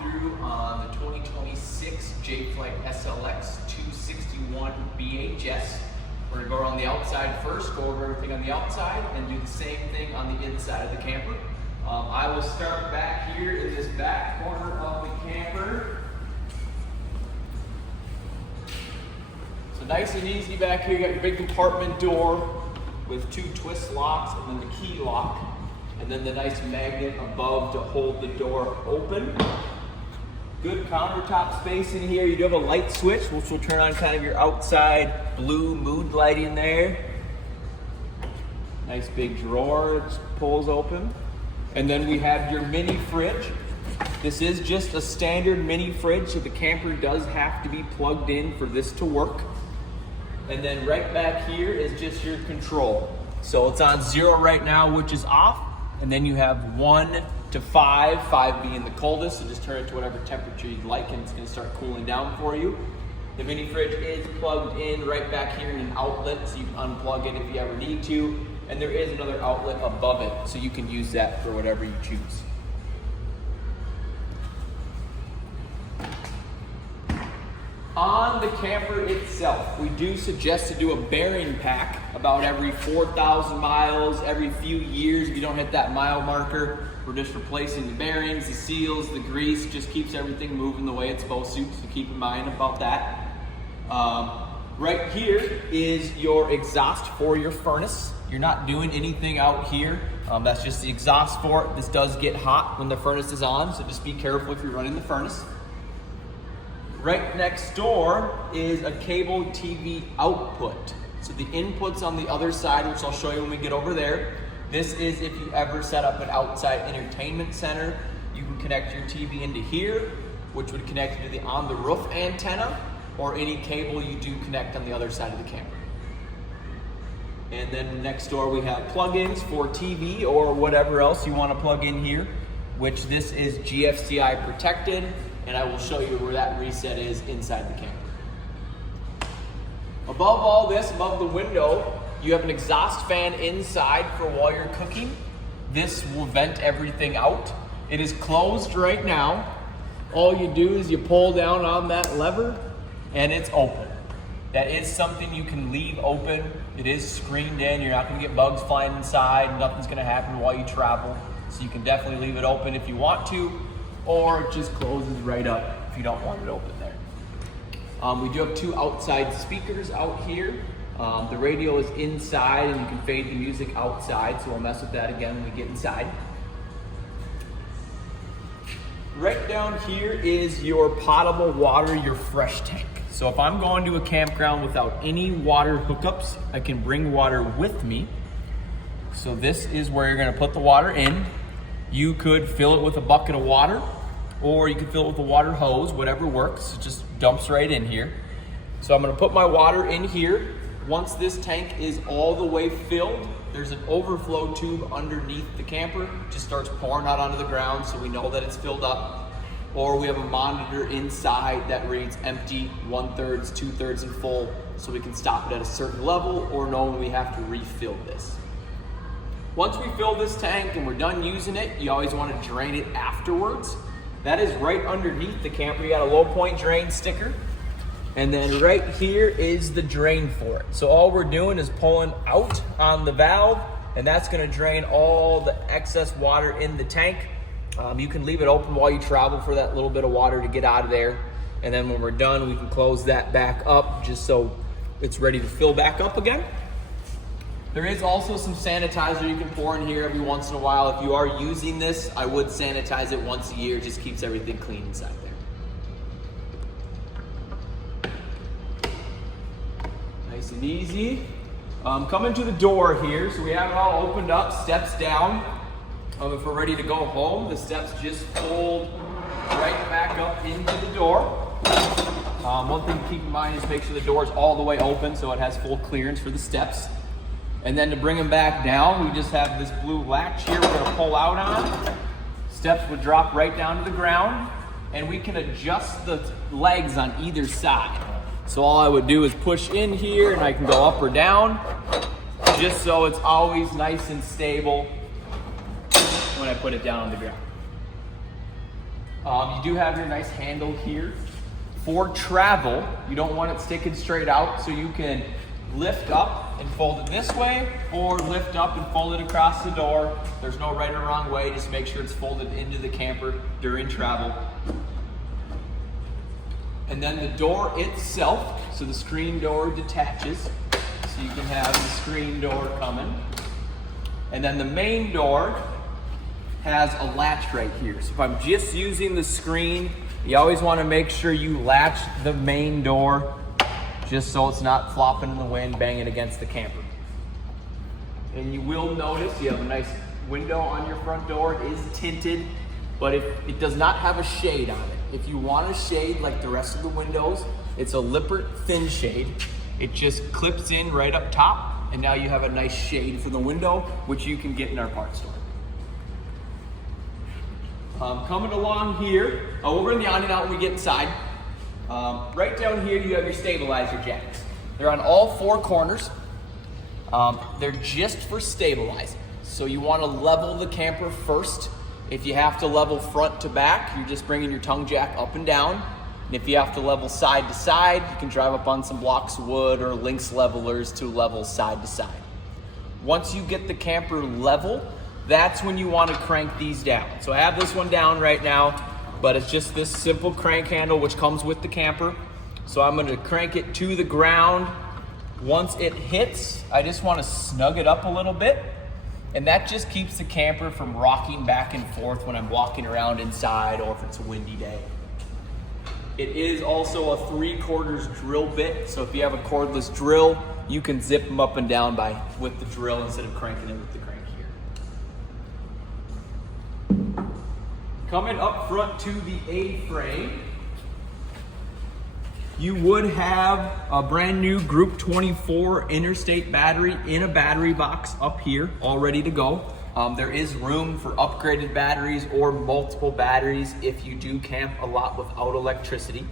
walkthrough on the 2026 Jay Flight SLX 261 BHS. We're gonna go around the outside first, go over everything on the outside, and do the same thing on the inside of the camper. I will start back here in this back corner of the camper. So nice and easy back here. You got your big compartment door with 2 twist locks and then the key lock. And then the nice magnet above to hold the door open. Good countertop space in here. You do have a light switch, which will turn on kind of your outside blue mood lighting there. Nice big drawer that pulls open. And then we have your mini fridge. This is just a standard mini fridge, so the camper does have to be plugged in for this to work. And then right back here is just your control. So it's on 0 right now, which is off. And then you have 1 to 5, 5 being the coldest, so just turn it to whatever temperature you'd like and it's gonna start cooling down for you. The mini fridge is plugged in right back here in an outlet, so you can unplug it if you ever need to. And there is another outlet above it, so you can use that for whatever you choose. On the camper itself, we do suggest to do a bearing pack about every 4,000 miles, every few years. If you don't hit that mile marker, we're just replacing the bearings, the seals, the grease, just keeps everything moving the way it's supposed to, so keep in mind about that. Right here is your exhaust for your furnace. You're not doing anything out here. That's just the exhaust for it. This does get hot when the furnace is on, so just be careful if you're running the furnace. Right next door is a cable TV output. So the input's on the other side, which I'll show you when we get over there. This is if you ever set up an outside entertainment center. You can connect your TV into here, which would connect you to the on the roof antenna, or any cable you do connect on the other side of the camper. And then next door we have plugins for TV or whatever else you want to plug in here, which this is GFCI protected, and I will show you where that reset is inside the camper. Above all this, above the window, you have an exhaust fan inside for while you're cooking. This will vent everything out. It is closed right now. All you do is you pull down on that lever and it's open. That is something you can leave open. It is screened in. You're not gonna get bugs flying inside. Nothing's gonna happen while you travel. So you can definitely leave it open if you want to, or it just closes right up if you don't want it open there. We do have 2 outside speakers out here. The radio is inside and you can fade the music outside, so we'll mess with that again when we get inside. Right down here is your potable water, your fresh tank. So if I'm going to a campground without any water hookups, I can bring water with me. So this is where you're gonna put the water in. You could fill it with a bucket of water, or you could fill it with a water hose, whatever works. It just dumps right in here. So I'm gonna put my water in here. Once this tank is all the way filled, there's an overflow tube underneath the camper. It just starts pouring out onto the ground so we know that it's filled up. Or we have a monitor inside that reads empty, 1/3, 2/3, and full, so we can stop it at a certain level or know when we have to refill this. Once we fill this tank and we're done using it, you always want to drain it afterwards. That is right underneath the camper. You got a low point drain sticker. And then right here is the drain for it. So all we're doing is pulling out on the valve, and that's gonna drain all the excess water in the tank. You can leave it open while you travel for that little bit of water to get out of there. And then when we're done, we can close that back up just so it's ready to fill back up again. There is also some sanitizer you can pour in here every once in a while. If you are using this, I would sanitize it once a year. It just keeps everything clean inside there. Nice and easy. Coming to the door here, so we have it all opened up, steps down. If we're ready to go home, the steps just fold right back up into the door. One thing to keep in mind is make sure the door is all the way open so it has full clearance for the steps. And then to bring them back down, we just have this blue latch here we're gonna pull out on. Steps would drop right down to the ground, and we can adjust the legs on either side. So all I would do is push in here and I can go up or down, just so it's always nice and stable when I put it down on the ground. You do have your nice handle here. For travel, you don't want it sticking straight out, so you can lift up and fold it this way, or lift up and fold it across the door. There's no right or wrong way, just make sure it's folded into the camper during travel. And then the door itself, so the screen door detaches, so you can have the screen door coming. And then the main door has a latch right here. So if I'm just using the screen, you always want to make sure you latch the main door just so it's not flopping in the wind, banging against the camper. And you will notice you have a nice window on your front door. It is tinted, but it does not have a shade on it. If you want a shade like the rest of the windows, it's a Lippert thin shade. It just clips in right up top, and now you have a nice shade for the window, which you can get in our parts store. Coming along here, we'll bring the awning out when we get inside. Right down here, you have your stabilizer jacks. They're on all four corners. They're just for stabilizing. So you want to level the camper first. If you have to level front to back, you're just bringing your tongue jack up and down. And if you have to level side to side, you can drive up on some blocks of wood or Lynx levelers to level side to side. Once you get the camper level, that's when you want to crank these down. So I have this one down right now, but it's just this simple crank handle which comes with the camper. So I'm going to crank it to the ground. Once it hits, I just want to snug it up a little bit, and that just keeps the camper from rocking back and forth when I'm walking around inside or if it's a windy day. It is also a 3/4 drill bit, so if you have a cordless drill, you can zip them up and down with the drill instead of cranking it with the crank here. Coming up front to the A-frame, you would have a brand new Group 24 interstate battery in a battery box up here, all ready to go. There is room for upgraded batteries or multiple batteries if you do camp a lot without electricity.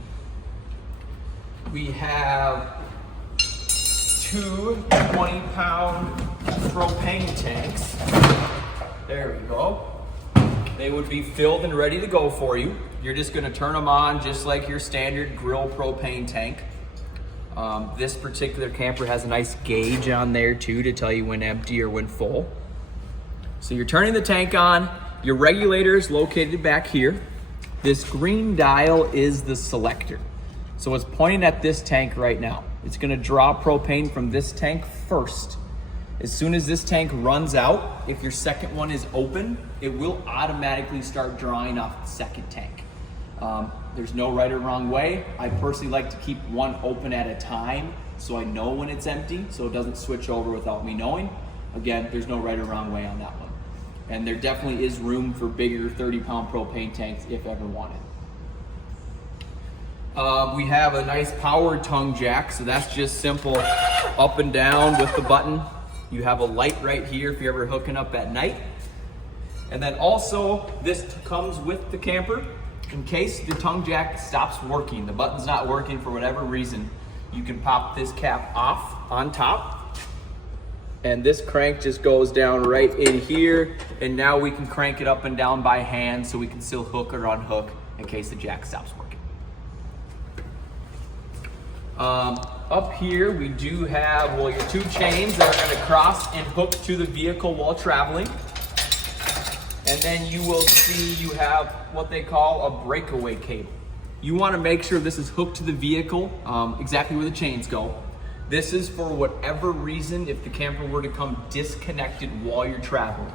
We have two 20-pound propane tanks. There we go. They would be filled and ready to go for you. You're just gonna turn them on just like your standard grill propane tank. This particular camper has a nice gauge on there too to tell you when empty or when full. So you're turning the tank on. Your regulator is located back here. This green dial is the selector. So it's pointing at this tank right now. It's gonna draw propane from this tank first. As soon as this tank runs out, if your second one is open, it will automatically start drawing off the second tank. There's no right or wrong way. I personally like to keep one open at a time so I know when it's empty, so it doesn't switch over without me knowing. Again, there's no right or wrong way on that one. And there definitely is room for bigger 30-pound propane tanks if ever wanted. We have a nice power tongue jack, so that's just simple up and down with the button. You have a light right here if you're ever hooking up at night. And then also, this comes with the camper. In case the tongue jack stops working, the button's not working for whatever reason, you can pop this cap off on top, and this crank just goes down right in here, and now we can crank it up and down by hand so we can still hook or unhook in case the jack stops working. Up here we do have, well, your two chains that are going to cross and hook to the vehicle while traveling. And then you will see you have what they call a breakaway cable. You want to make sure this is hooked to the vehicle, exactly where the chains go. This is for whatever reason, if the camper were to come disconnected while you're traveling.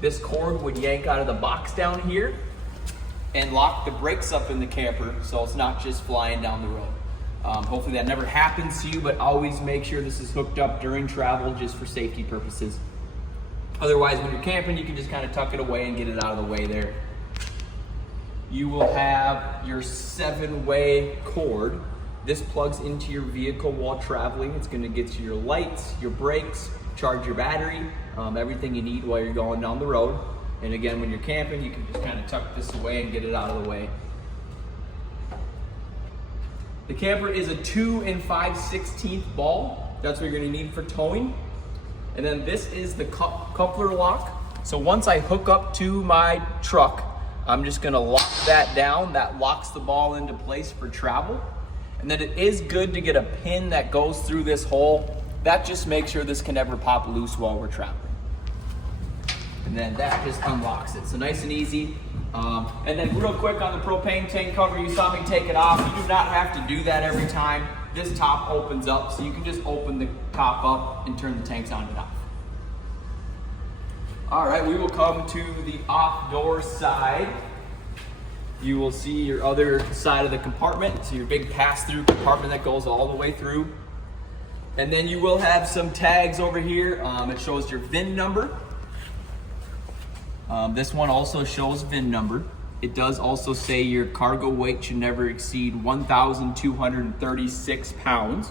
This cord would yank out of the box down here and lock the brakes up in the camper so it's not just flying down the road. Hopefully that never happens to you, but always make sure this is hooked up during travel just for safety purposes. Otherwise, when you're camping, you can just kind of tuck it away and get it out of the way there. You will have your 7-way cord. This plugs into your vehicle while traveling. It's going to get you your lights, your brakes, charge your battery, everything you need while you're going down the road. And again, when you're camping, you can just kind of tuck this away and get it out of the way. The camper is a 2 5/16 ball. That's what you're going to need for towing. And then this is the coupler lock. So once I hook up to my truck, I'm just gonna lock that down. That locks the ball into place for travel. And then it is good to get a pin that goes through this hole. That just makes sure this can never pop loose while we're traveling. And then that just unlocks it. So nice and easy. And then real quick on the propane tank cover, you saw me take it off. You do not have to do that every time. This top opens up, so you can just open the top up and turn the tanks on and off. All right, we will come to the off-door side. You will see your other side of the compartment, so your big pass-through compartment that goes all the way through. And then you will have some tags over here. It shows your VIN number. This one also shows VIN number. It does also say your cargo weight should never exceed 1,236 pounds.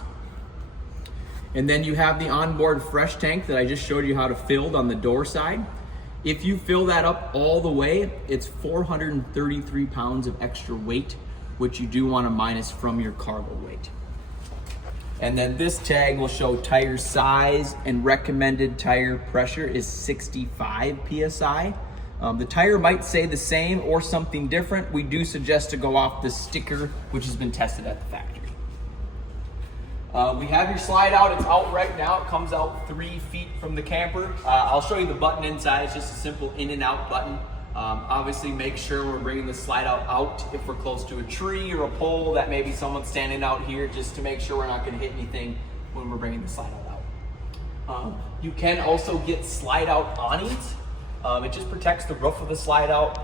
And then you have the onboard fresh tank that I just showed you how to fill on the door side. If you fill that up all the way, it's 433 pounds of extra weight, which you do want to minus from your cargo weight. And then this tag will show tire size, and recommended tire pressure is 65 PSI. The tire might say the same or something different. We do suggest to go off the sticker, which has been tested at the factory. We have your slide out. It's out right now. It comes out 3 feet from the camper. I'll show you the button inside. It's just a simple in and out button. Obviously make sure we're bringing the slide out if we're close to a tree or a pole that maybe someone's standing out here, just to make sure we're not going to hit anything when we're bringing the slide out. You can also get slide out awnings. It just protects the roof of the slide out,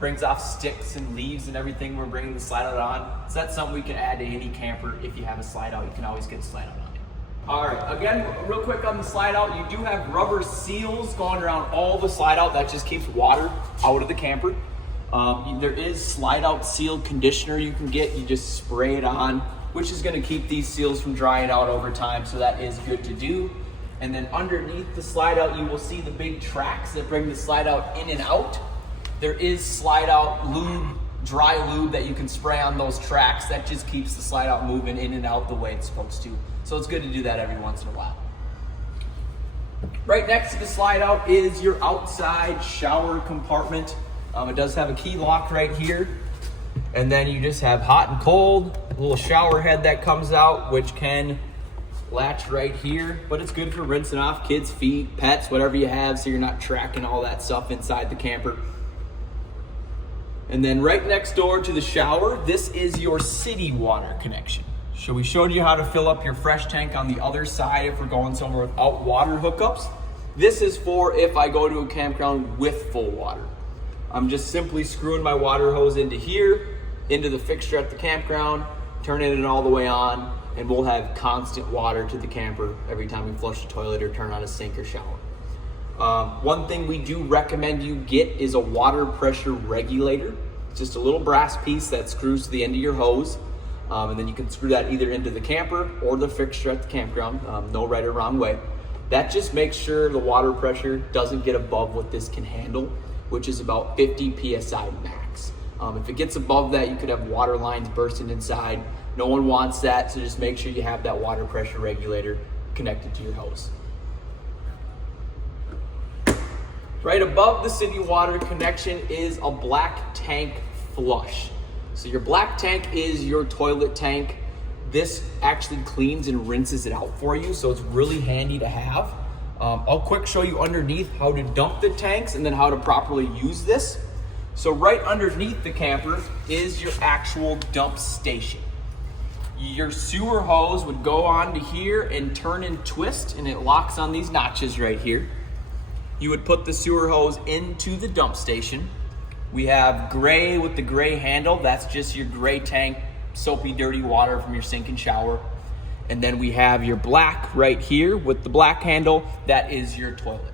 brings off sticks and leaves and everything we're bringing the slide out on. So that's something we can add to any camper. If you have a slide out, you can always get a slide out on it. All right, again, real quick on the slide out, you do have rubber seals going around all the slide out. That just keeps water out of the camper. There is slide out seal conditioner you can get. You just spray it on, which is gonna keep these seals from drying out over time. So that is good to do. And then underneath the slide out, you will see the big tracks that bring the slide out in and out. There is slide out lube, dry lube that you can spray on those tracks. That just keeps the slide out moving in and out the way it's supposed to. So it's good to do that every once in a while. Right next to the slide out is your outside shower compartment. It does have a key lock right here. And then you just have hot and cold, a little shower head that comes out, which can latch right here, but it's good for rinsing off kids' feet, pets, whatever you have, so you're not tracking all that stuff inside the camper. And then right next door to the shower, this is your city water connection. So we showed you how to fill up your fresh tank on the other side if we're going somewhere without water hookups. This is for if I go to a campground with full water. I'm just simply screwing my water hose into here, into the fixture at the campground, turning it all the way on, and we'll have constant water to the camper every time we flush the toilet or turn on a sink or shower. One thing we do recommend you get is a water pressure regulator. It's just a little brass piece that screws to the end of your hose. And then you can screw that either into the camper or the fixture at the campground, no right or wrong way. That just makes sure the water pressure doesn't get above what this can handle, which is about 50 PSI max. If it gets above that, you could have water lines bursting inside. No one wants that, so just make sure you have that water pressure regulator connected to your hose. Right above the city water connection is a black tank flush. So your black tank is your toilet tank. This actually cleans and rinses it out for you, so it's really handy to have. I'll quick show you underneath how to dump the tanks and then how to properly use this. So right underneath the camper is your actual dump station. Your sewer hose would go onto here and turn and twist, and it locks on these notches right here. You would put the sewer hose into the dump station. We have gray with the gray handle. That's just your gray tank, soapy, dirty water from your sink and shower. And then we have your black right here with the black handle. That is your toilet.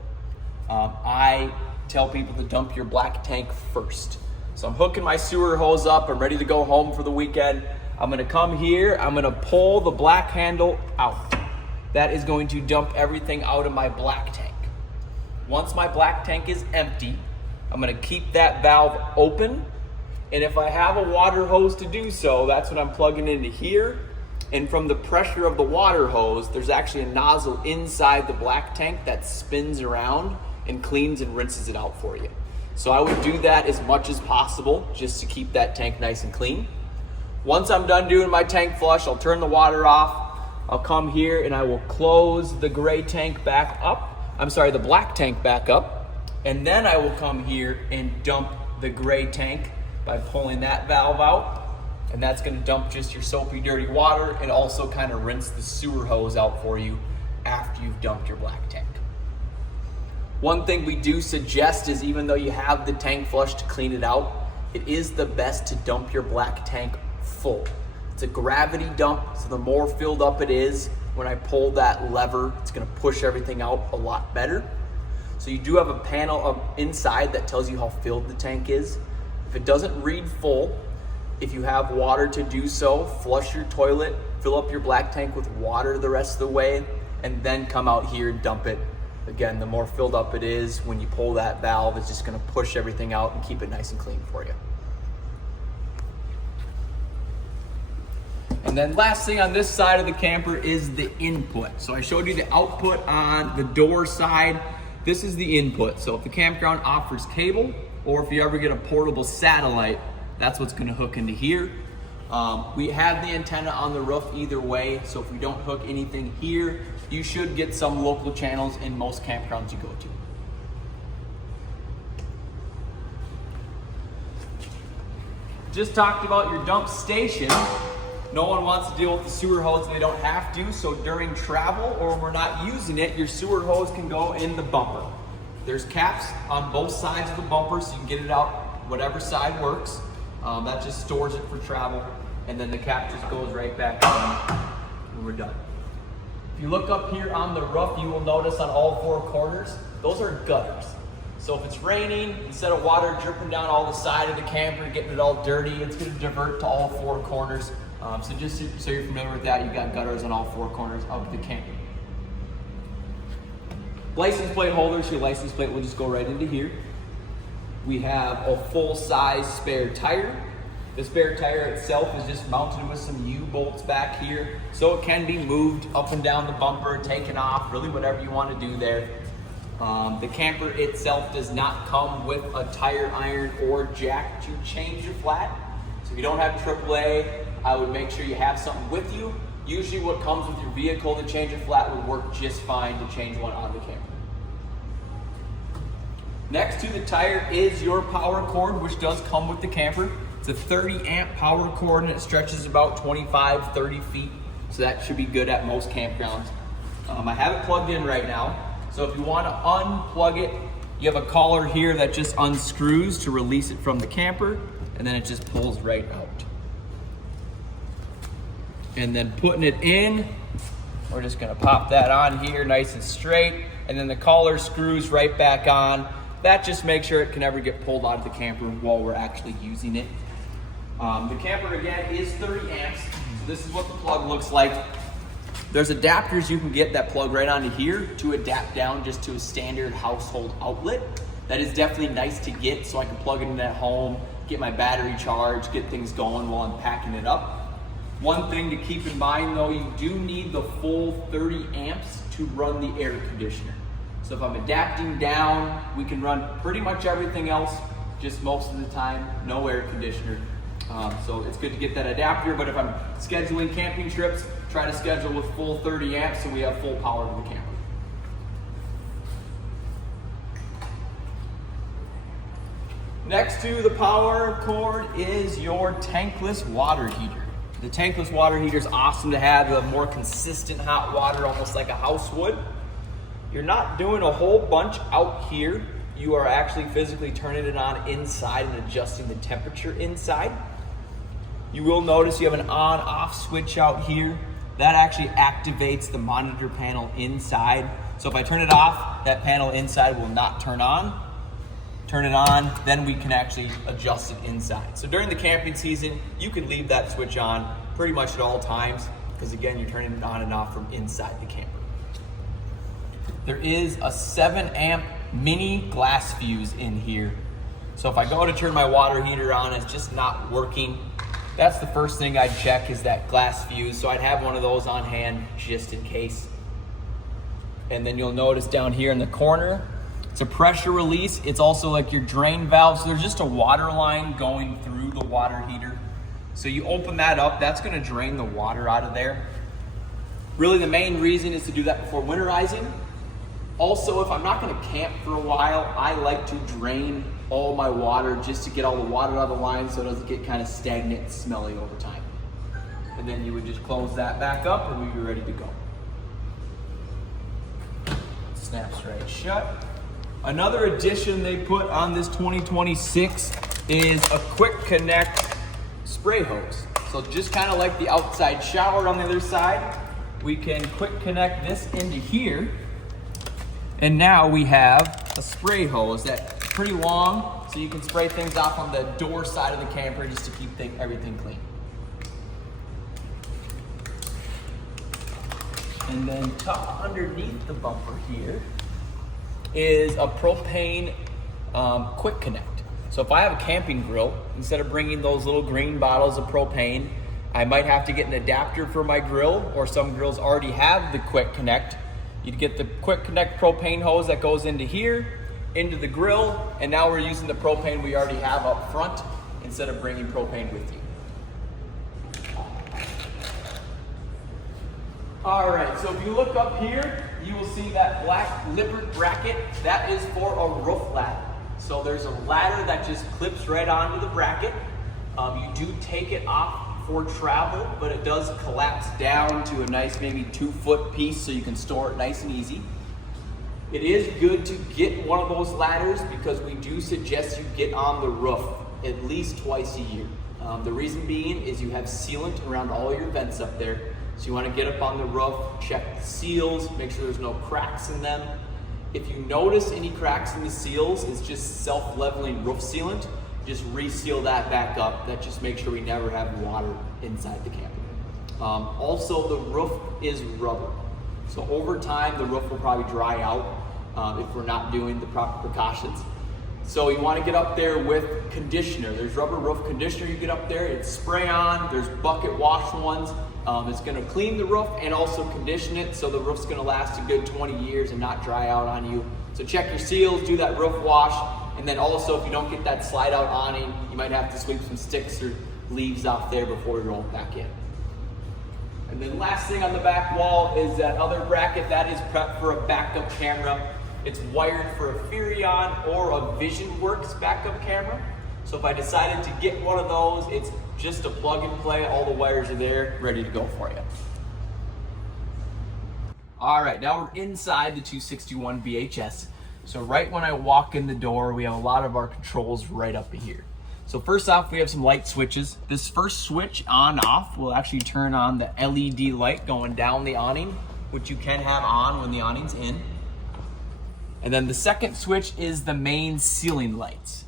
I tell people to dump your black tank first. So I'm hooking my sewer hose up. I'm ready to go home for the weekend. I'm gonna come here, I'm gonna pull the black handle out. That is going to dump everything out of my black tank. Once my black tank is empty, I'm gonna keep that valve open. And if I have a water hose to do so, that's what I'm plugging into here. And from the pressure of the water hose, there's actually a nozzle inside the black tank that spins around and cleans and rinses it out for you. So I would do that as much as possible just to keep that tank nice and clean. Once I'm done doing my tank flush, I'll turn the water off. I'll come here and I will close the gray tank back up. The black tank back up. And then I will come here and dump the gray tank by pulling that valve out. And that's gonna dump just your soapy, dirty water and also kind of rinse the sewer hose out for you after you've dumped your black tank. One thing we do suggest is, even though you have the tank flush to clean it out, it is the best to dump your black tank full. It's a gravity dump, so the more filled up it is, when I pull that lever, it's gonna push everything out a lot better. So you do have a panel inside that tells you how filled the tank is. If it doesn't read full, if you have water to do so, flush your toilet, fill up your black tank with water the rest of the way, and then come out here and dump it. Again, the more filled up it is, when you pull that valve, it's just gonna push everything out and keep it nice and clean for you. And then last thing on this side of the camper is the input. So I showed you the output on the door side. This is the input. So if the campground offers cable, or if you ever get a portable satellite, that's what's gonna hook into here. We have the antenna on the roof either way, so if we don't hook anything here, you should get some local channels in most campgrounds you go to. Just talked about your dump station. No one wants to deal with the sewer hose if they don't have to, so during travel or when we're not using it, your sewer hose can go in the bumper. There's caps on both sides of the bumper so you can get it out whatever side works. That just stores it for travel, and then the cap just goes right back on when we're done. If you look up here on the roof, you will notice on all four corners, those are gutters. So if it's raining, instead of water dripping down all the side of the camper, getting it all dirty, it's gonna divert to all four corners. So just so you're familiar with that, you've got gutters on all four corners of the camper. License plate holders, your license plate will just go right into here. We have a full-size spare tire. The spare tire itself is just mounted with some U-bolts back here, so it can be moved up and down the bumper, taken off, really whatever you want to do there. The camper itself does not come with a tire iron or jack to change your flat. So if you don't have AAA, I would make sure you have something with you. Usually what comes with your vehicle to change a flat would work just fine to change one on the camper. Next to the tire is your power cord, which does come with the camper. It's a 30 amp power cord and it stretches about 25, 30 feet. So that should be good at most campgrounds. I have it plugged in right now. So if you want to unplug it, you have a collar here that just unscrews to release it from the camper, and then it just pulls right out. And then putting it in, we're just gonna pop that on here nice and straight, and then the collar screws right back on. That just makes sure it can never get pulled out of the camper while we're actually using it. The camper again is 30 amps, so this is what the plug looks like. There's adapters you can get that plug right onto here to adapt down just to a standard household outlet. That is definitely nice to get so I can plug it in at home, get my battery charged, get things going while I'm packing it up. One thing to keep in mind though, you do need the full 30 amps to run the air conditioner. So if I'm adapting down, we can run pretty much everything else, just most of the time, no air conditioner. So it's good to get that adapter, but if I'm scheduling camping trips, try to schedule with full 30 amps so we have full power to the camper. Next to the power cord is your tankless water heater. The tankless water heater is awesome to have. You have more consistent hot water, almost like a house would. You're not doing a whole bunch out here. You are actually physically turning it on inside and adjusting the temperature inside. You will notice you have an on-off switch out here. That actually activates the monitor panel inside. So if I turn it off, that panel inside will not turn on. Turn it on, then we can actually adjust it inside. So during the camping season, you can leave that switch on pretty much at all times, because again, you're turning it on and off from inside the camper. There is a 7 amp mini glass fuse in here. So if I go to turn my water heater on, it's just not working. That's the first thing I'd check, is that glass fuse. So I'd have one of those on hand just in case. And then you'll notice down here in the corner, It's a pressure release. It's also like your drain valve. So there's just a water line going through the water heater. So you open that up, that's gonna drain the water out of there. Really the main reason is to do that before winterizing. Also, if I'm not gonna camp for a while, I like to drain all my water just to get all the water out of the line so it doesn't get kind of stagnant and smelly over time. And then you would just close that back up and we'd be ready to go. Snaps right shut. Another addition they put on this 2026 is a quick connect spray hose. So just kind of like the outside shower on the other side, we can quick connect this into here. And now we have a spray hose that's pretty long, so you can spray things off on the door side of the camper just to keep everything clean. And then tucked underneath the bumper here is a propane quick connect. So if I have a camping grill, instead of bringing those little green bottles of propane, I might have to get an adapter for my grill, or some grills already have the quick connect. You'd get the quick connect propane hose that goes into here, into the grill, and now we're using the propane we already have up front instead of bringing propane with you. All right, so if you look up here, you will see that black lippered bracket. That is for a roof ladder. So there's a ladder that just clips right onto the bracket. You do take it off for travel, but it does collapse down to a nice maybe 2-foot piece so you can store it nice and easy. It is good to get one of those ladders because we do suggest you get on the roof at least twice a year. The reason being is you have sealant around all your vents up there. So you want to get up on the roof, check the seals, make sure there's no cracks in them. If you notice any cracks in the seals, it's just self-leveling roof sealant. Just reseal that back up. That just makes sure we never have water inside the camper. Also, the roof is rubber. So over time, the roof will probably dry out if we're not doing the proper precautions. So you want to get up there with conditioner. There's rubber roof conditioner you get up there. It's spray on. There's bucket wash ones. It's going to clean the roof and also condition it, so the roof's going to last a good 20 years and not dry out on you. So check your seals, do that roof wash, and then also if you don't get that slide out awning, you might have to sweep some sticks or leaves off there before you roll it back in. And then last thing on the back wall is that other bracket that is prepped for a backup camera. It's wired for a Furion or a VisionWorks backup camera. So if I decided to get one of those, it's just a plug and play. All the wires are there, ready to go for you. All right, now we're inside the 261 VHS. So right when I walk in the door, we have a lot of our controls right up here. So first off, we have some light switches. This first switch on off will actually turn on the LED light going down the awning, which you can have on when the awning's in. And then the second switch is the main ceiling lights.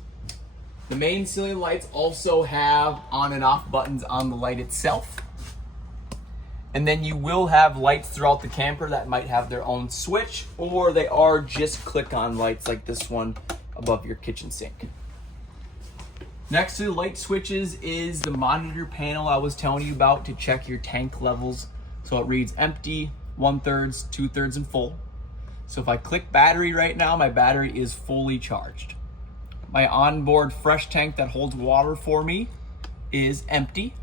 The main ceiling lights also have on and off buttons on the light itself. And then you will have lights throughout the camper that might have their own switch, or they are just click-on lights like this one above your kitchen sink. Next to the light switches is the monitor panel I was telling you about to check your tank levels. So it reads empty, 1/3, 2/3, and full. So if I click battery right now, my battery is fully charged. My onboard fresh tank that holds water for me is empty.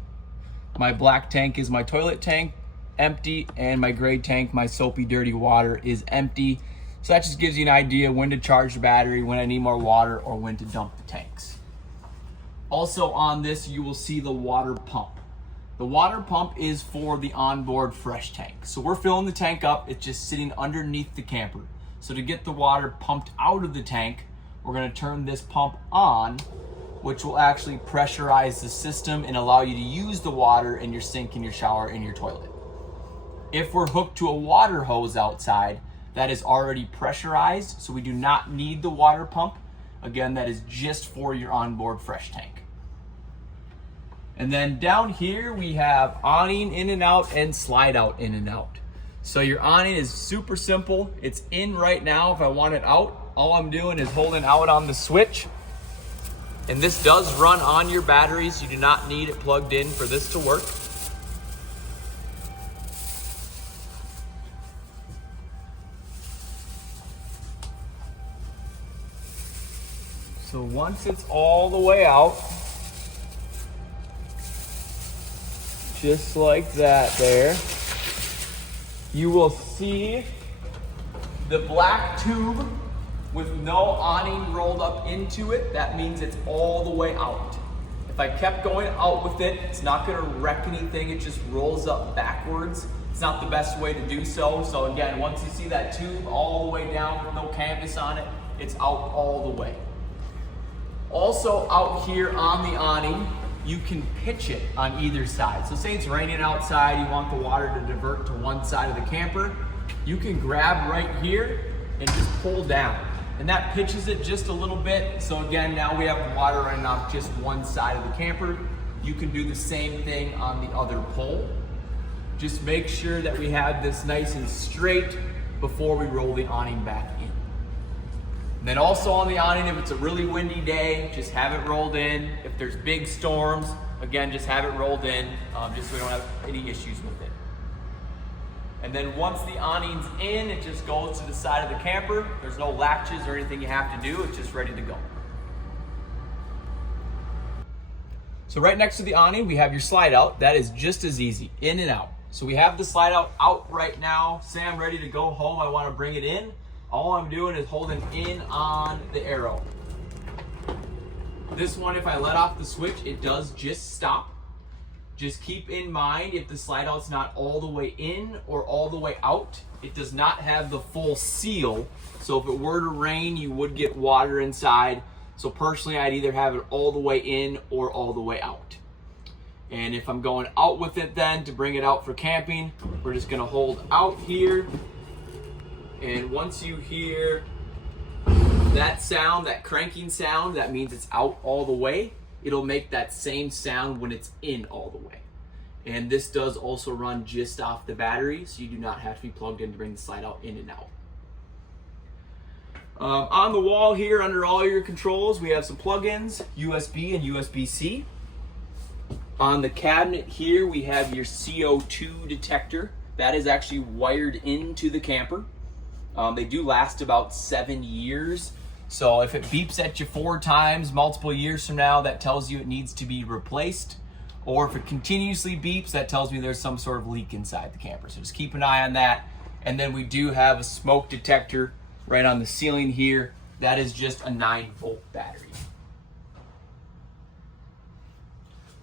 My black tank is my toilet tank, empty, and my gray tank, my soapy, dirty water, is empty. So that just gives you an idea when to charge the battery, when I need more water, or when to dump the tanks. Also on this, you will see the water pump. The water pump is for the onboard fresh tank. So we're filling the tank up, it's just sitting underneath the camper. So to get the water pumped out of the tank, we're gonna turn this pump on, which will actually pressurize the system and allow you to use the water in your sink, in your shower, in your toilet. If we're hooked to a water hose outside, that is already pressurized, so we do not need the water pump. Again, that is just for your onboard fresh tank. And then down here, we have awning in and out and slide out in and out. So your awning is super simple. It's in right now. If I want it out, all I'm doing is holding out on the switch. And this does run on your batteries. You do not need it plugged in for this to work. So once it's all the way out, just like that there, you will see the black tube with no awning rolled up into it. That means it's all the way out. If I kept going out with it, it's not gonna wreck anything, it just rolls up backwards. It's not the best way to do so. So again, once you see that tube all the way down with no canvas on it, it's out all the way. Also out here on the awning, you can pitch it on either side. So say it's raining outside, you want the water to divert to one side of the camper, you can grab right here and just pull down. And that pitches it just a little bit. So again, now we have water running off just one side of the camper. You can do the same thing on the other pole. Just make sure that we have this nice and straight before we roll the awning back in. And then also on the awning, if it's a really windy day, just have it rolled in. If there's big storms, again, just have it rolled in, just so we don't have any issues with it. And then once the awning's in, it just goes to the side of the camper. There's no latches or anything you have to do, it's just ready to go. So right next to the awning, we have your slide out. That is just as easy, in and out. So we have the slide out right now. Say I'm ready to go home, I wanna bring it in. All I'm doing is holding in on the arrow. This one, if I let off the switch, it does just stop. Just keep in mind, if the slide out's not all the way in or all the way out, it does not have the full seal. So if it were to rain, you would get water inside. So personally, I'd either have it all the way in or all the way out. And if I'm going out with it then to bring it out for camping, we're just gonna hold out here. And once you hear that sound, that cranking sound, that means it's out all the way. It'll make that same sound when it's in all the way. And this does also run just off the battery, so you do not have to be plugged in to bring the slide out in and out. On the wall here, under all your controls, we have some plugins, USB and USB-C. On the cabinet here, we have your CO2 detector. That is actually wired into the camper. They do last about 7 years. So if it beeps at you 4 times multiple years from now, that tells you it needs to be replaced. Or if it continuously beeps, that tells me there's some sort of leak inside the camper. So just keep an eye on that. And then we do have a smoke detector right on the ceiling here. That is just a 9-volt battery.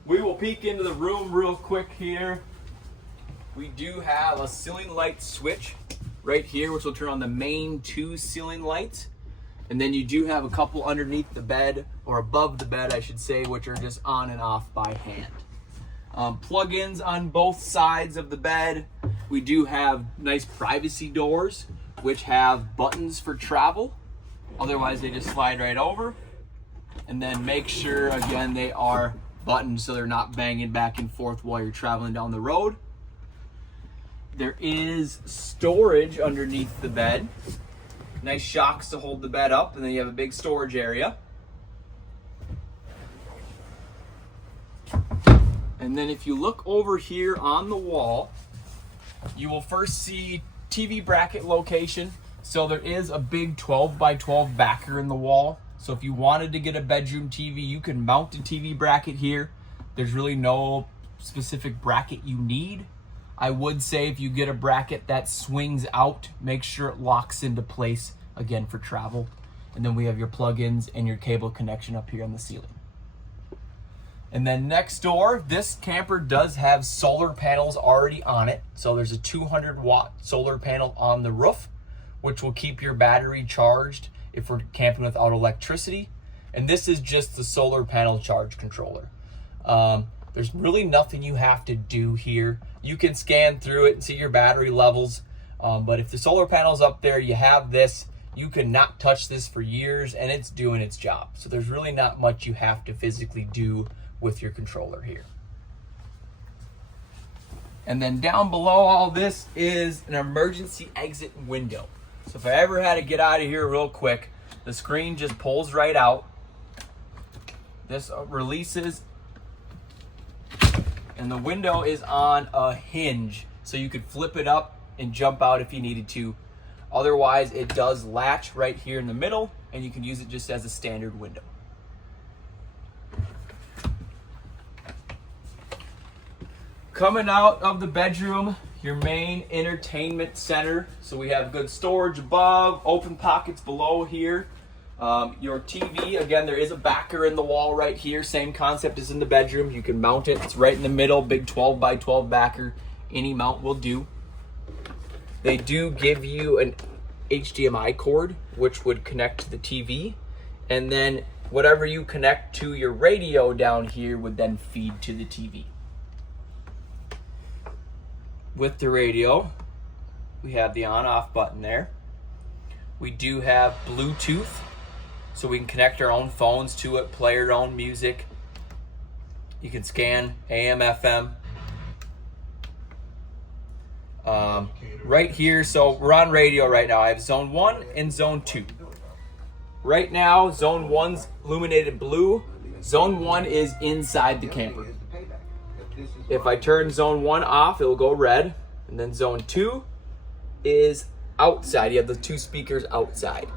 We will peek into the room real quick here. We do have a ceiling light switch right here, which will turn on the main 2 ceiling lights. And then you do have a couple underneath the bed, or above the bed, I should say, which are just on and off by hand. Plug-ins on both sides of the bed. We do have nice privacy doors, which have buttons for travel. Otherwise, they just slide right over. And then make sure, again, they are buttoned so they're not banging back and forth while you're traveling down the road. There is storage underneath the bed. Nice shocks to hold the bed up, and then you have a big storage area. And then if you look over here on the wall, you will first see TV bracket location. So there is a big 12 by 12 backer in the wall. So if you wanted to get a bedroom TV, you can mount a TV bracket here. There's really no specific bracket you need. I would say if you get a bracket that swings out, make sure it locks into place, again, for travel. And then we have your plug-ins and your cable connection up here on the ceiling. And then next door, this camper does have solar panels already on it. So there's a 200-watt solar panel on the roof, which will keep your battery charged if we're camping without electricity. And this is just the solar panel charge controller. There's really nothing you have to do here. You can scan through it and see your battery levels. But if the solar panel's up there, you have this, you cannot touch this for years and it's doing its job. So there's really not much you have to physically do with your controller here. And then down below all this is an emergency exit window. So if I ever had to get out of here real quick, the screen just pulls right out. This releases, and the window is on a hinge, so you could flip it up and jump out if you needed to. Otherwise, it does latch right here in the middle, and you can use it just as a standard window. Coming out of the bedroom, your main entertainment center. So we have good storage above, open pockets below here. Your TV, again, there is a backer in the wall right here. Same concept as in the bedroom. You can mount it. It's right in the middle, big 12 by 12 backer. Any mount will do. They do give you an HDMI cord, which would connect to the TV. And then whatever you connect to your radio down here would then feed to the TV. With the radio, we have the on-off button there. We do have Bluetooth, so we can connect our own phones to it, play our own music. You can scan AM, FM. Right here, so we're on radio right now. I have zone 1 and zone 2. Right now, zone 1's illuminated blue. Zone 1 is inside the camper. If I turn zone 1 off, it'll go red. And then zone 2 is outside. You have the 2 speakers outside.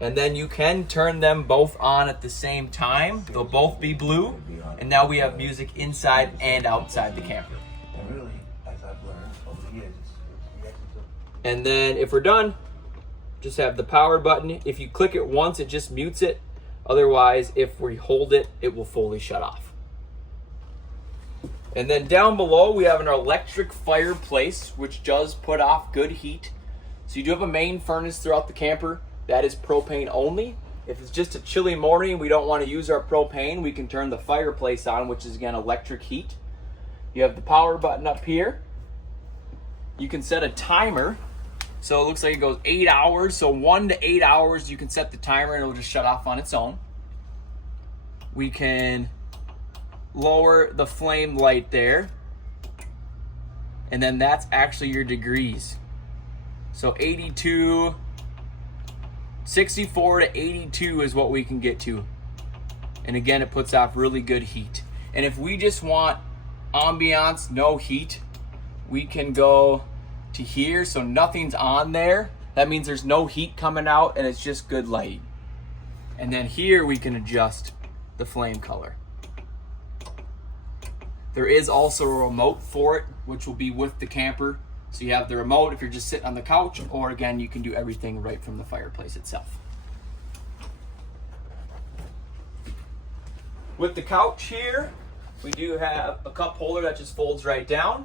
And then you can turn them both on at the same time. They'll both be blue. And now we have music inside and outside the camper. And then if we're done, just have the power button. If you click it once, it just mutes it. Otherwise, if we hold it, it will fully shut off. And then down below, we have an electric fireplace, which does put off good heat. So you do have a main furnace throughout the camper. That is propane only. If it's just a chilly morning, we don't want to use our propane, we can turn the fireplace on, which is again electric heat. You have the power button up here. You can set a timer. So it looks like it goes 8 hours. So 1 to 8 hours, you can set the timer and it'll just shut off on its own. We can lower the flame light there. And then that's actually your degrees. So 82, 64 to 82 is what we can get to. And again, it puts off really good heat. And if we just want ambiance, no heat, we can go to here, so nothing's on there. That means there's no heat coming out and it's just good light. And then here we can adjust the flame color. There is also a remote for it, which will be with the camper. So you have the remote if you're just sitting on the couch, or again, you can do everything right from the fireplace itself. With the couch here, we do have a cup holder that just folds right down.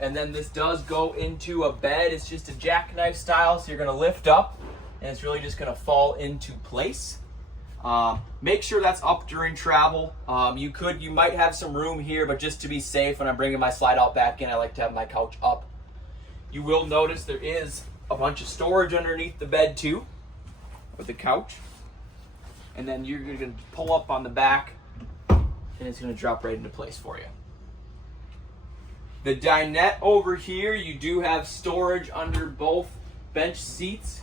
And then this does go into a bed. It's just a jackknife style, so you're gonna lift up and it's really just gonna fall into place. Make sure that's up during travel. You might have some room here, but just to be safe, when I'm bringing my slide out back in, I like to have my couch up. You will notice there is a bunch of storage underneath the bed too, or the couch. And then you're gonna pull up on the back and it's gonna drop right into place for you. The dinette over here, you do have storage under both bench seats.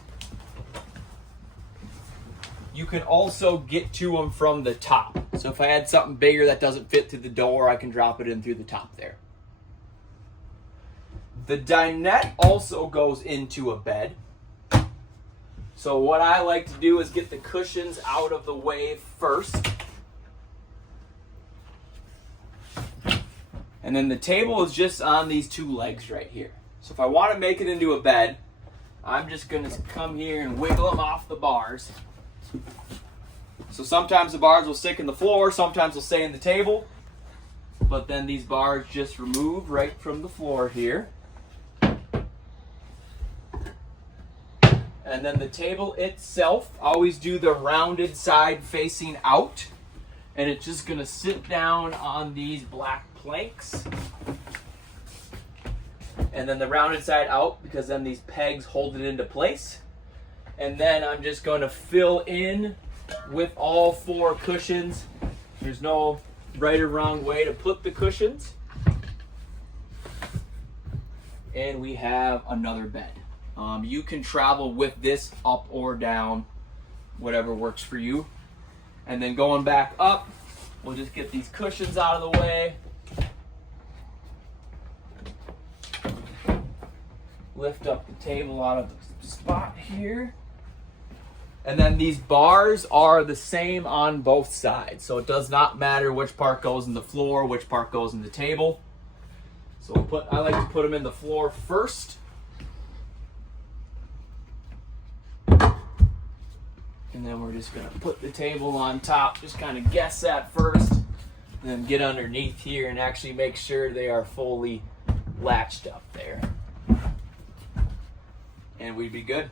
You can also get to them from the top. So if I had something bigger that doesn't fit through the door, I can drop it in through the top there. The dinette also goes into a bed. So what I like to do is get the cushions out of the way first. And then the table is just on these 2 legs right here. So if I want to make it into a bed, I'm just going to come here and wiggle them off the bars. So sometimes the bars will stick in the floor, sometimes they'll stay in the table. But then these bars just remove right from the floor here. And then the table itself, always do the rounded side facing out. And it's just going to sit down on these black planks. And then the rounded side out, because then these pegs hold it into place. And then I'm just going to fill in with all 4 cushions. There's no right or wrong way to put the cushions. And we have another bed. You can travel with this up or down, whatever works for you. And then going back up, we'll just get these cushions out of the way. Lift up the table out of the spot here. And then these bars are the same on both sides. So it does not matter which part goes in the floor, which part goes in the table. So I like to put them in the floor first. And then we're just gonna put the table on top, just kind of guess that first, and then get underneath here and actually make sure they are fully latched up there. And we'd be good.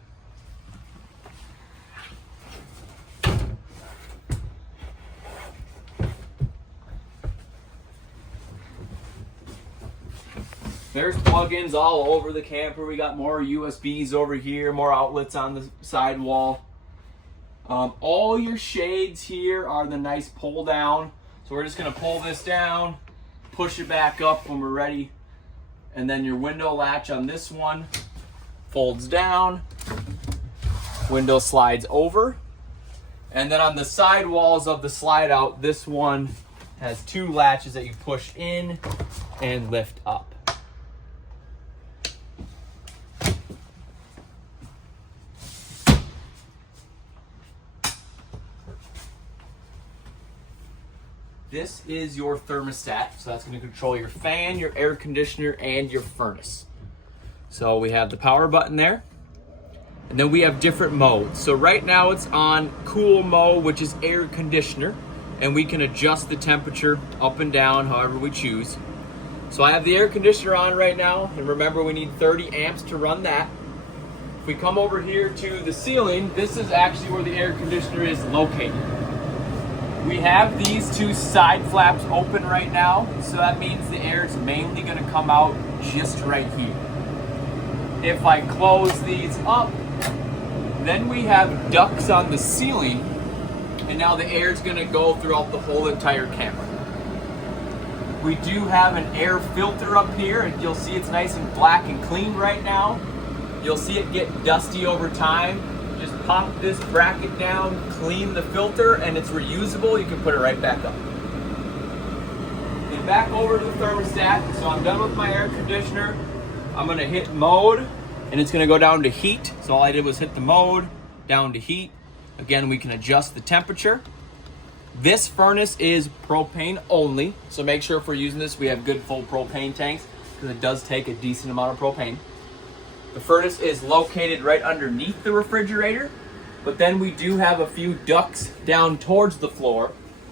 There's plugins all over the camper. We got more USBs over here, more outlets on the side wall. All your shades here are the nice pull down. So we're just gonna pull this down, push it back up when we're ready. And then your window latch on this one folds down, window slides over. And then on the side walls of the slide out, this one has two latches that you push in and lift up. This is your thermostat, so that's going to control your fan, your air conditioner, and your furnace. So we have the power button there, and then we have different modes. So right now it's on cool mode, which is air conditioner, and we can adjust the temperature up and down however we choose. So I have the air conditioner on right now, and remember we need 30 amps to run that. If we come over here to the ceiling, this is actually where the air conditioner is located. We have these two side flaps open right now, so that means the air is mainly going to come out just right here. If I close these up, then we have ducts on the ceiling, and now the air is going to go throughout the whole entire camper. We do have an air filter up here, and you'll see it's nice and black and clean right now. You'll see it get dusty over time. Just pop this bracket down, clean the filter, and it's reusable. You can put it right back up. And back over to the thermostat. So I'm done with my air conditioner. I'm gonna hit mode, and it's gonna go down to heat. So all I did was hit the mode, down to heat. Again, we can adjust the temperature. This furnace is propane only, so make sure if we're using this, we have good full propane tanks, because it does take a decent amount of propane. The furnace is located right underneath the refrigerator, but then we do have a few ducts down towards the floor,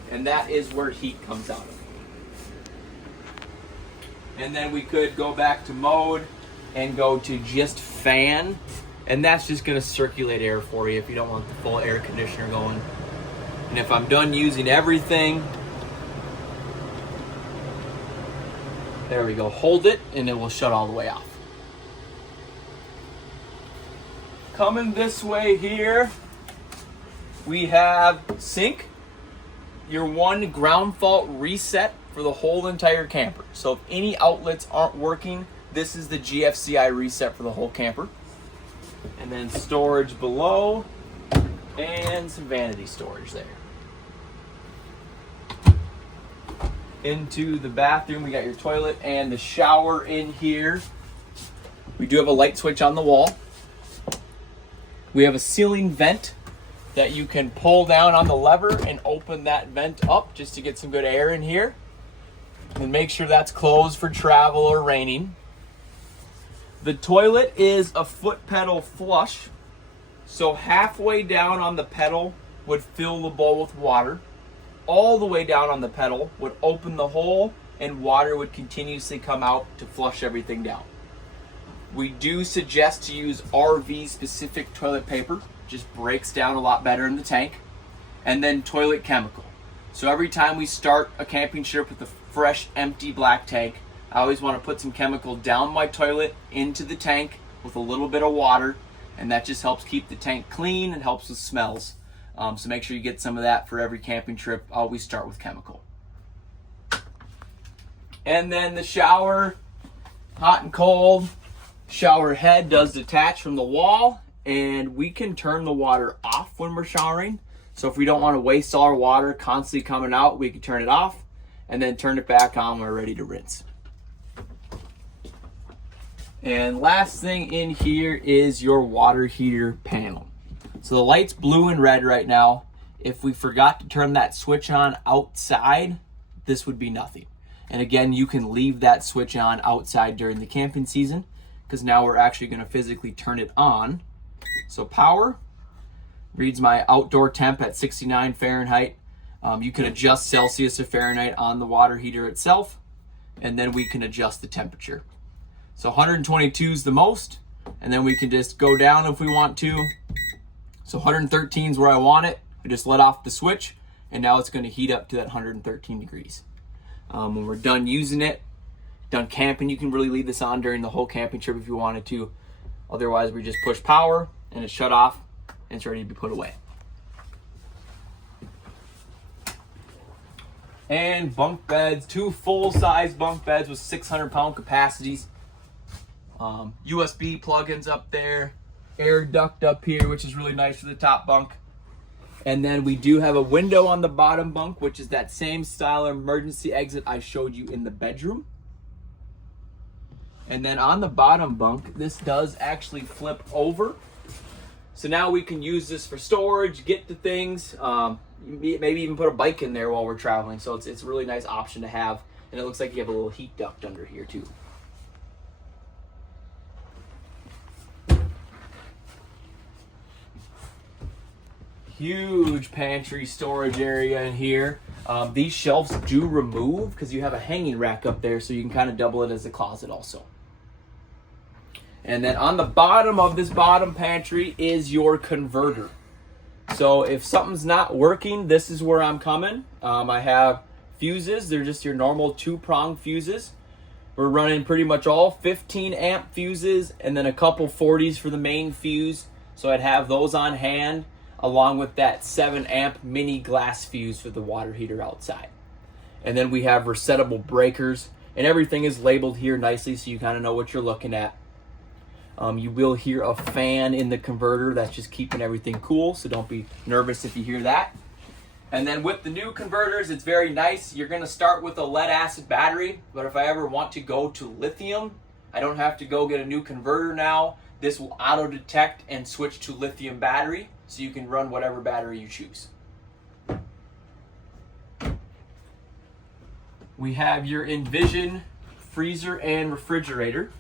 and that is where heat comes out of. And then we could go back to mode and go to just fan, and that's just gonna circulate air for you if you don't want the full air conditioner going. And if I'm done using everything, there we go, hold it, and it will shut all the way off. Coming this way here, we have sink, your one ground fault reset for the whole entire camper. So if any outlets aren't working, this is the GFCI reset for the whole camper. And then storage below, and some vanity storage there. Into the bathroom, we got your toilet and the shower in here. We do have a light switch on the wall. We have a ceiling vent that you can pull down on the lever and open that vent up just to get some good air in here. And make sure that's closed for travel or raining. The toilet is a foot pedal flush. So halfway down on the pedal would fill the bowl with water. All the way down on the pedal would open the hole, and water would continuously come out to flush everything down. We do suggest to use RV specific toilet paper, just breaks down a lot better in the tank. And then toilet chemical. So every time we start a camping trip with a fresh empty black tank, I always want to put some chemical down my toilet into the tank with a little bit of water, and that just helps keep the tank clean and helps with smells. So make sure you get some of that for every camping trip. Always start with chemical. And then the shower, hot and cold. Shower head does detach from the wall, and we can turn the water off when we're showering. So if we don't want to waste all our water constantly coming out, we can turn it off and then turn it back on when we're ready to rinse. And last thing in here is your water heater panel. So the light's blue and red right now. If we forgot to turn that switch on outside, this would be nothing. And again, you can leave that switch on outside during the camping season, because now we're actually going to physically turn it on. So power reads my outdoor temp at 69 Fahrenheit. You can adjust Celsius to Fahrenheit on the water heater itself, and then we can adjust the temperature. So 122 is the most, and then we can just go down if we want to. So 113 is where I want it. We just let off the switch, and now it's going to heat up to that 113 degrees. When we're done using it, done camping, you can really leave this on during the whole camping trip if you wanted to. Otherwise, we just push power and it's shut off and it's ready to be put away. And bunk beds, 2 full-size bunk beds with 600-pound capacities. USB plugins up there, air duct up here, which is really nice for the top bunk. And then we do have a window on the bottom bunk, which is that same style emergency exit I showed you in the bedroom. And then on the bottom bunk, this does actually flip over. So now we can use this for storage, get to things, maybe even put a bike in there while we're traveling. So it's a really nice option to have. And it looks like you have a little heat duct under here too. Huge pantry storage area in here. These shelves do remove because you have a hanging rack up there, so you can kind of double it as a closet also. And then on the bottom of this bottom pantry is your converter. So if something's not working, this is where I'm coming. I have fuses. They're just your normal 2-prong fuses. We're running pretty much all 15 amp fuses and then a couple 40s for the main fuse. So I'd have those on hand, along with that 7 amp mini glass fuse for the water heater outside. And then we have resettable breakers, and everything is labeled here nicely so you kind of know what you're looking at. You will hear a fan in the converter that's just keeping everything cool, so don't be nervous if you hear that. And then with the new converters, it's very nice. You're gonna start with a lead acid battery, but if I ever want to go to lithium, I don't have to go get a new converter now. This will auto detect and switch to lithium battery, so you can run whatever battery you choose. We have your Envision freezer and refrigerator.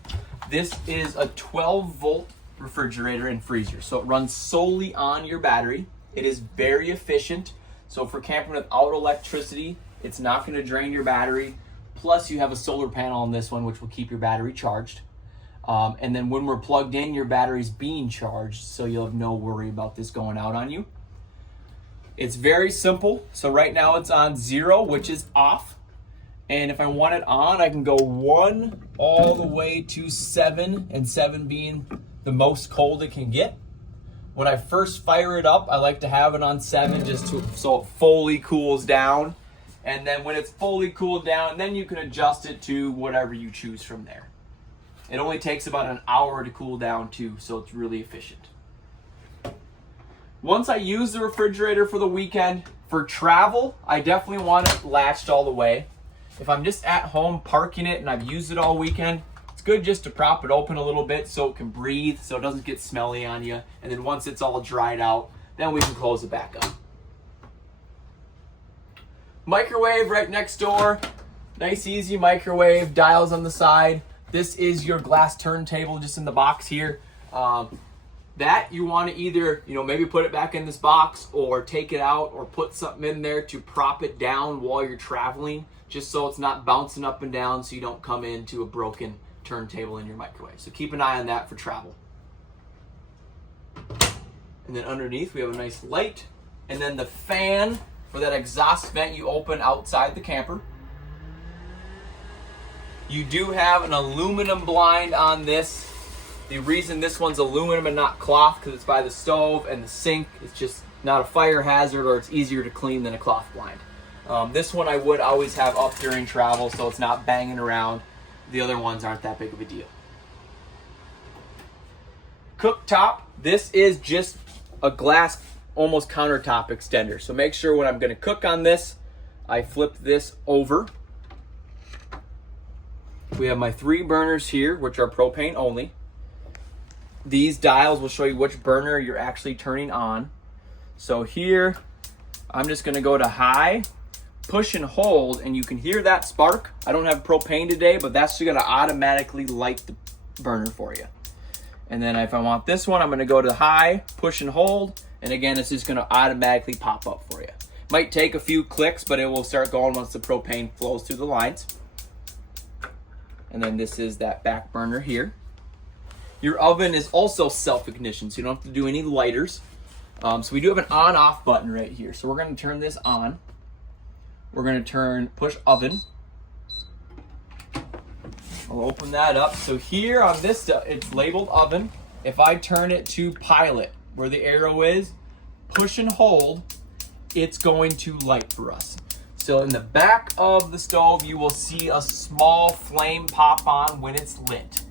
This is a 12-volt refrigerator and freezer, so it runs solely on your battery. It is very efficient, so for camping without electricity, it's not going to drain your battery. Plus, you have a solar panel on this one, which will keep your battery charged. And then when we're plugged in, your battery's being charged, so you'll have no worry about this going out on you. It's very simple. So right now it's on 0, which is off. And if I want it on, I can go 1 all the way to 7, and 7 being the most cold it can get. When I first fire it up, I like to have it on 7 so it fully cools down. And then when it's fully cooled down, then you can adjust it to whatever you choose from there. It only takes about an hour to cool down too, so it's really efficient. Once I use the refrigerator for the weekend, for travel, I definitely want it latched all the way. If I'm just at home parking it and I've used it all weekend, it's good just to prop it open a little bit so it can breathe, so it doesn't get smelly on you. And then once it's all dried out, then we can close it back up. Microwave right next door. Nice, easy microwave, dials on the side. This is your glass turntable just in the box here. That you want to either, maybe put it back in this box or take it out or put something in there to prop it down while you're traveling, just so it's not bouncing up and down so you don't come into a broken turntable in your microwave. So keep an eye on that for travel. And then underneath we have a nice light, and then the fan for that exhaust vent you open outside the camper. You do have an aluminum blind on this. The reason this one's aluminum and not cloth, because it's by the stove and the sink. It's just not a fire hazard, or it's easier to clean than a cloth blind. This one I would always have up during travel so it's not banging around. The other ones aren't that big of a deal. Cooktop, this is just a glass, almost countertop extender. So make sure when I'm gonna cook on this, I flip this over. We have my 3 burners here, which are propane only. These dials will show you which burner you're actually turning on. So here, I'm just gonna go to high, push and hold, and you can hear that spark. I don't have propane today, but that's just gonna automatically light the burner for you. And then if I want this one, I'm gonna go to high, push and hold, and again, it's just gonna automatically pop up for you. Might take a few clicks, but it will start going once the propane flows through the lines. And then this is that back burner here. Your oven is also self-ignition, so you don't have to do any lighters. So we do have an on-off button right here. So we're gonna turn this on. We're gonna turn push oven. I'll open that up. So here on this, it's labeled oven. If I turn it to pilot, where the arrow is, push and hold, it's going to light for us. So in the back of the stove, you will see a small flame pop on when it's lit.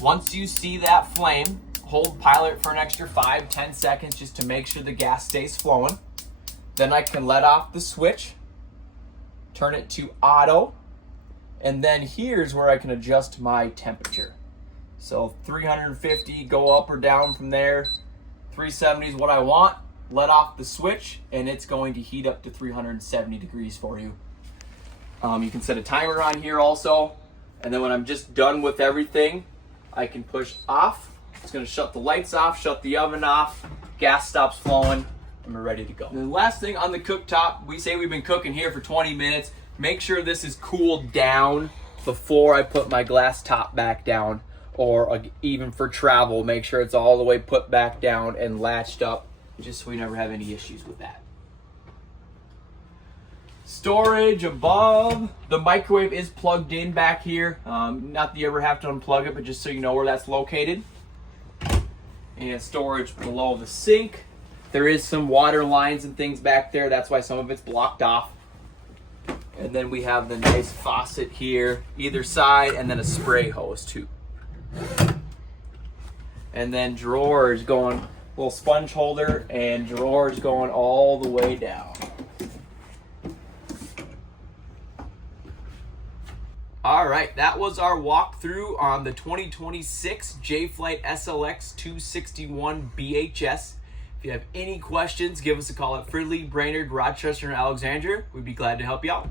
Once you see that flame, hold pilot for an extra 5-10 seconds just to make sure the gas stays flowing. Then I can let off the switch, turn it to auto, and then here's where I can adjust my temperature. So 350, go up or down from there. 370 is what I want. Let off the switch, and it's going to heat up to 370 degrees for you. You can set a timer on here also, and then when I'm just done with everything, I can push off. It's gonna shut the lights off, shut the oven off, gas stops flowing, and we're ready to go. And the last thing on the cooktop, we say we've been cooking here for 20 minutes. Make sure this is cooled down before I put my glass top back down, or even for travel, make sure it's all the way put back down and latched up, just so we never have any issues with that. Storage above. The microwave is plugged in back here. Not that you ever have to unplug it, but just so you know where that's located. And storage below the sink. There is some water lines and things back there. That's why some of it's blocked off. And then we have the nice faucet here, either side, and then a spray hose too. And then drawers going, little sponge holder, and drawers going all the way down. All right, that was our walkthrough on the 2026 Jay Flight SLX 261 BHS. If you have any questions, give us a call at Fridley, Brainerd, Rochester, and Alexandria. We'd be glad to help you out.